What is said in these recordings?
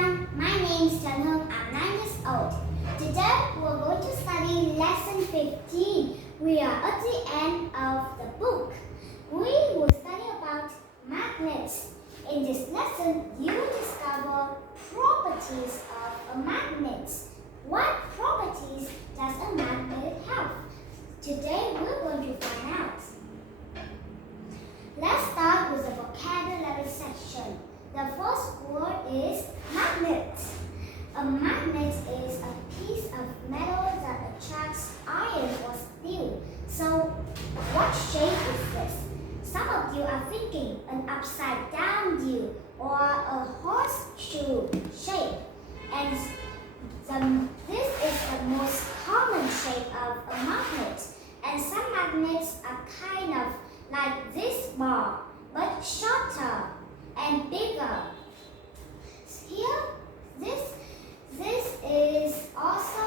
everyone, my name is tháng. I'm 9 years old. Today we're going to study lesson 15. We are at the end of the book. We will study about magnets. In this lesson, you will discover properties of a magnet. What properties does a magnet have? Today we're going to find out. Let's start with the vocabulary section. The first word is magnet. A magnet is a piece of metal that attracts iron or steel. So, what shape is this? Some of you are thinking an upside down U or a horseshoe shape. And this is the most common shape of a magnet. And some magnets are kind of like this ball, but shorter and bigger. Here, this is also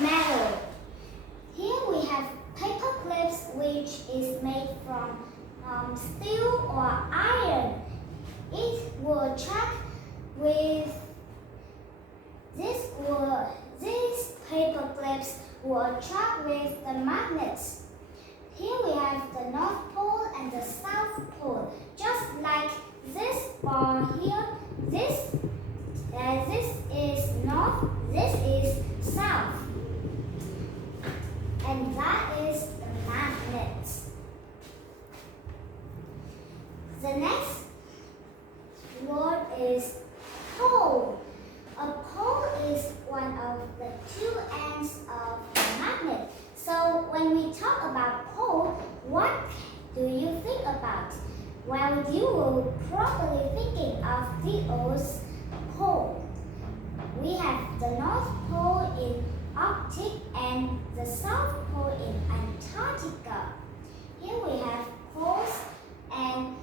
metal. Here we have paper clips, which is made from steel or iron. It will track with these paper clips will track with the magnets. Here we have the North Pole and the South Pole, just like this ball here. This is north, this is south, and that is the magnet. The next word is pole. A pole is one of the two ends of a magnet. So when we talk about pole, what do you think about? Well, you will probably thinking of the Earth's pole. We have the North Pole in Arctic and the South Pole in Antarctica. Here we have poles and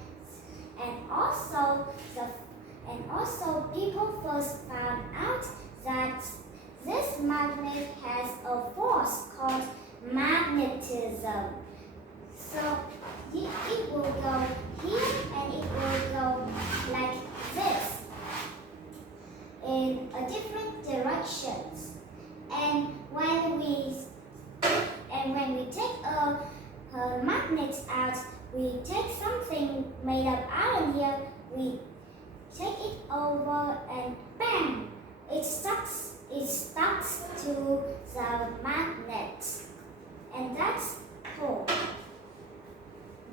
also people first found out that this magnet has a force called magnetism. So it will go here and it will go like this in a different directions. And when we take a magnet out, we take something made of iron here, we take it over and bang! It sticks to the magnet. And that's pole.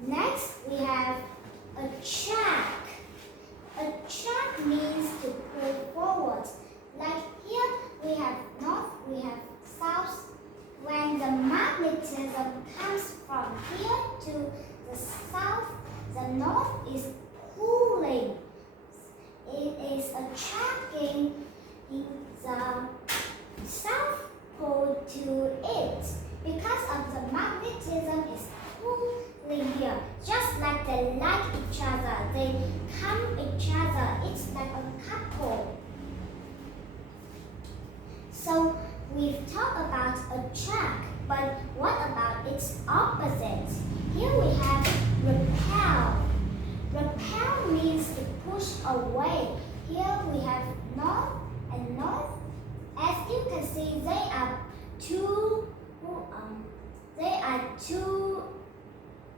Next, we have a track. A track means to pull forward. Like here, we have north, we have south. When the magnetism comes from here to the south, the north is pulling. It is attracting the south pole to it. Because of the magnetism is pulling here, just like they like each other, they come each other. It's like a couple. So we've talked about a track, but what about its opposite? Here we have repel. Repel means to push away. Here we have north and north. As you can see, they are two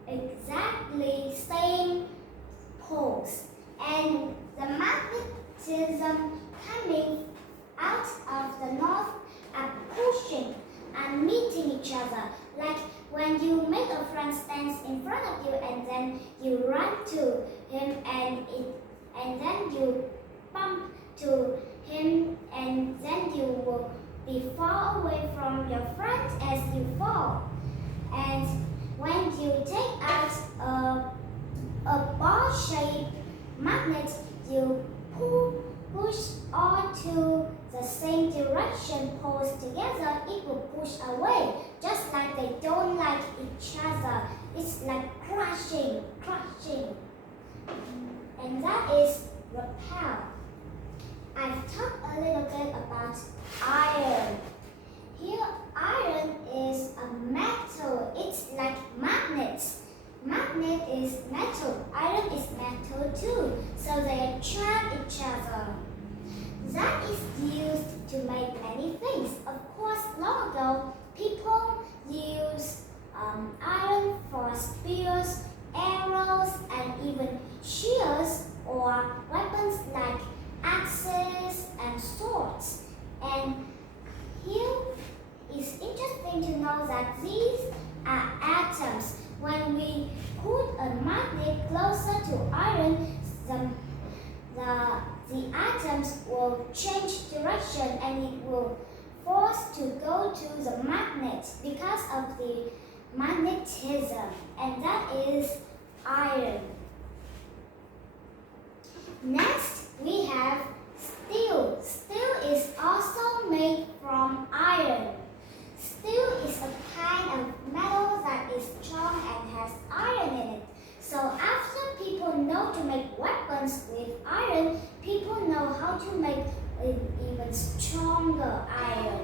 exactly same poles, and the magnetism coming out of the north are pushing and meeting each other. Like when you make a friend stands in front of you and then you run to him and then you bump to him and then you will be far away from your friend as you fall. And when you take out a ball-shaped magnet, you push all to the same direction poles together, it will push away, just like they don't like each other. It's like crushing. And that is repel. I've talked a little bit about iron. Here, iron is a metal. It's like magnets. Magnet is metal. Iron is metal too. So they attract each other. That weapons will change direction and it will force to go to the magnet because of the magnetism, and that is iron. Next, we have steel. Steel is also made from iron. Steel is a kind of metal that is strong and has iron in it. So after people know to make weapons with iron, people know how to make an even stronger iron.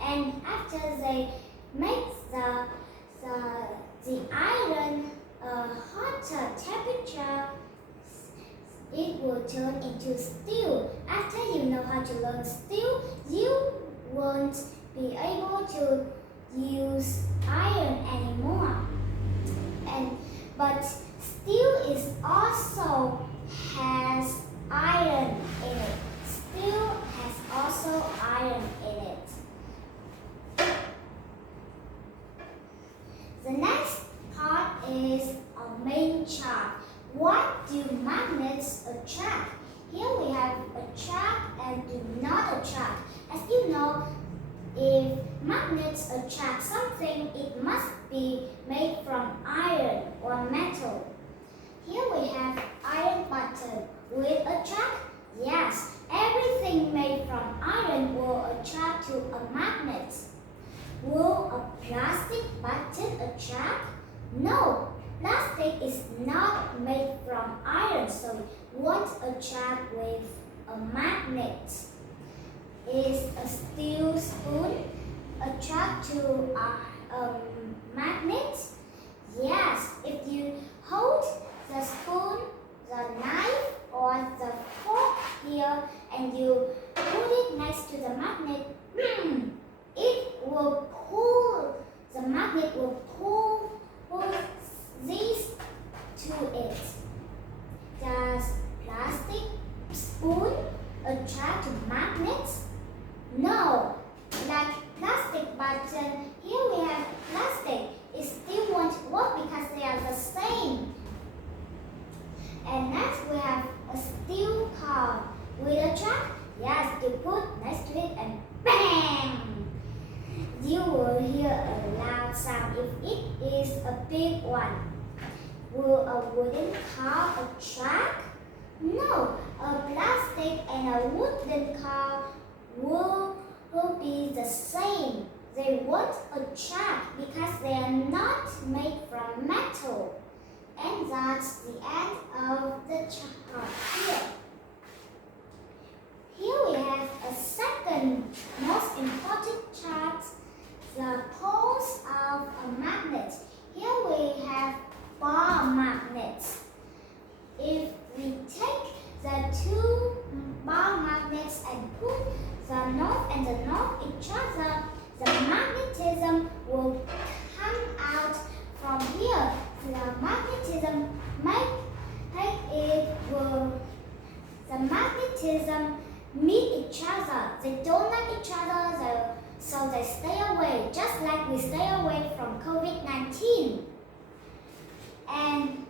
And after they make the iron a hotter temperature, it will turn into steel. After you know how to learn steel, you won't be able to use iron anymore. But steel is also has iron in it. Steel has also iron in it. The next part is our main chart. What do magnets attract? Here we have attract and do not attract. As you know, if magnets attract something, it must be made from iron or metal. Here we have iron button. Will it attract? Yes, everything made from iron will attract to a magnet. Will a plastic button attract? No, plastic is not made from iron, so it won't attract with a magnet. Is a steel spoon attract to a magnet? Yes, if you hold the spoon, the knife or the fork here and you put it next to the magnet, it will pull, the magnet will pull these to it. Does plastic spoon attract to magnets? No. Like plastic button, here we have plastic. It still won't work because they are the same. And next we have a steel car. Will it attract? Yes, you put next to it and bang! You will hear a loud sound if it is a big one. Will a wooden car attract? No, a plastic and a wooden car will be the same. They won't attract because they are not made from metal. And that's the end of the chart here. Here we have a second most important chart, the poles of a magnet. Here we have bar magnets. If we take the two bar magnets and put the north and the north each other, the magnetism will come out from here. The magnetism the magnetism meet each other. They don't like each other, so they stay away, just like we stay away from COVID-19. And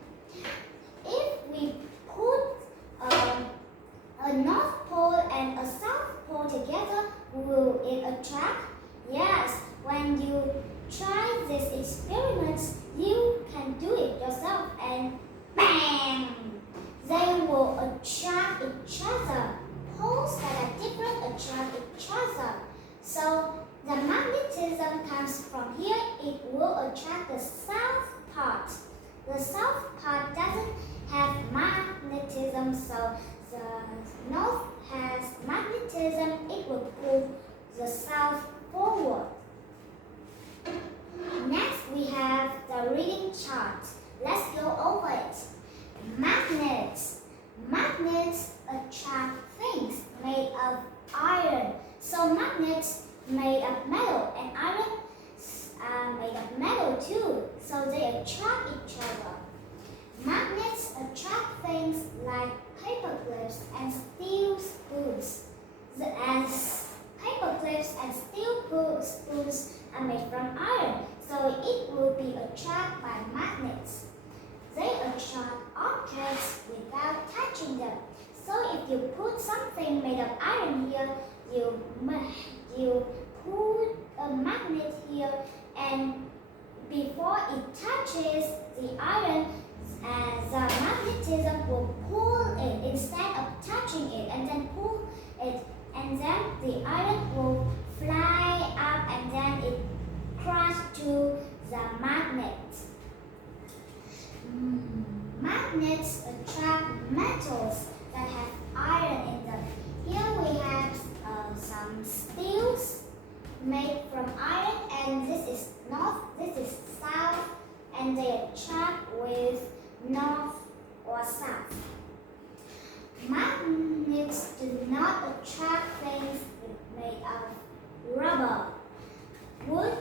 if we put a north pole and a south pole together, will it attract? Yes, when you try these experiments, you can do it yourself and bang! They will attract each other. Poles that are different attract each other. So the magnetism comes from here, it will attract the south part. The south part doesn't have magnetism, so the north has magnetism, it will pull the south forward. Next we have the reading chart. Let's go over it. Magnets. Magnets attract things made of iron. So magnets made of metal and iron are made of metal too. So they attract each other. Magnets attract things like paper clips and steel spoons. As paper clips and steel spoons are made from iron, so it will be attracted by magnets. They attract objects without touching them. So if you put put something made of iron here, you put a magnet here, and before it touches the iron, the magnetism will pull it instead of touching it, and then pull it, and then the iron will fly up, and then it crash to the magnet. Magnets attract metals that have iron in them. Here we have some steels made from iron, and this is north, this is south, and they attract with north or south. Magnets do not attract things made of rubber, wood,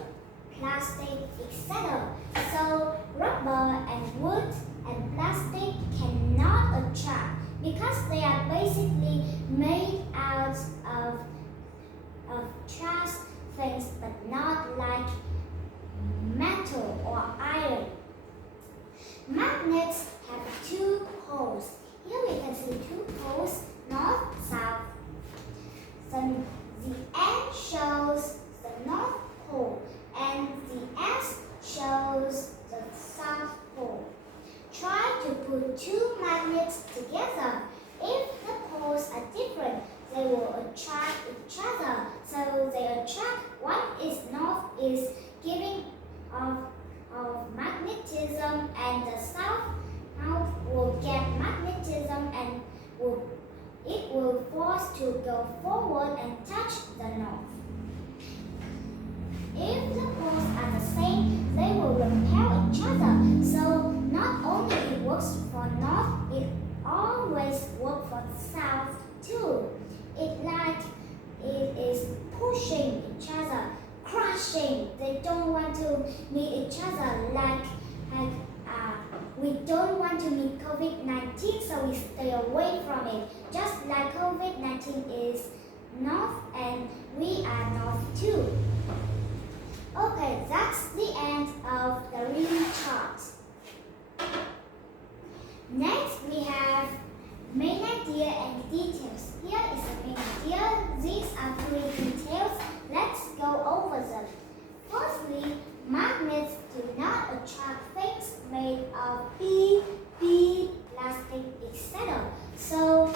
plastic, etc. So rubber and wood and plastic cannot attract because they are basically made out of trash things, but not like metal or iron. Magnets have two poles. Here we can see two poles, north, south. The N shows the north pole and the S shows the south pole. Try to put two magnets together. If the poles are different, they will attract each other. So they attract. One is north, is giving of magnetism, and the south will get magnetism, and it will force to go forward and touch the north. If the poles are the same, they will repel each other. So not only it works for north, it always works for south too. It is pushing each other, crushing. They don't want to meet each other we don't want to meet COVID-19, so we stay away from it. Just like COVID-19 is north and we are north too. Okay, that's the end of the reading chart. Next we have main idea and details. Here is the main idea. These are three details. Let's go over them. Firstly, magnets do not attract things made of PE, plastic, etc. So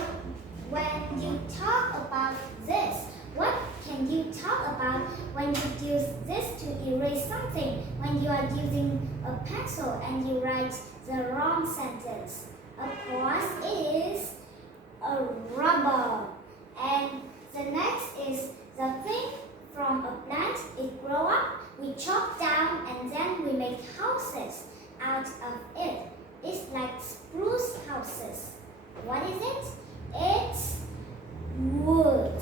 when you talk about this, what can you talk about when you use this to erase something? When you are using a pencil and you write the wrong sentence. Of course, it is a rubber. And the next is the thing from a plant. It grow up, we chop down, and then we make houses out of it. It's like spruce houses. What is it? It's wood.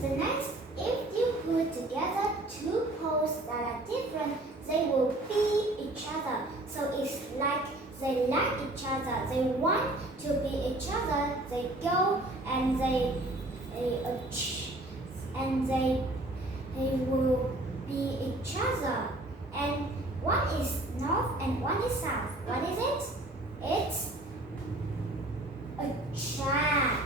The next, if you put together two poles that are different, they will beat each other. So it's like they like each other. They want to be each other. They go and they will be each other. And one is north and one is south. What is it? It's a track.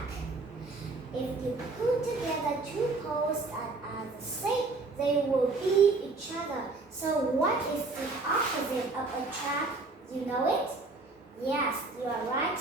If you put together two poles that are the same, they will beat each other. So what is the opposite of a track? You know it? Yes, you are right.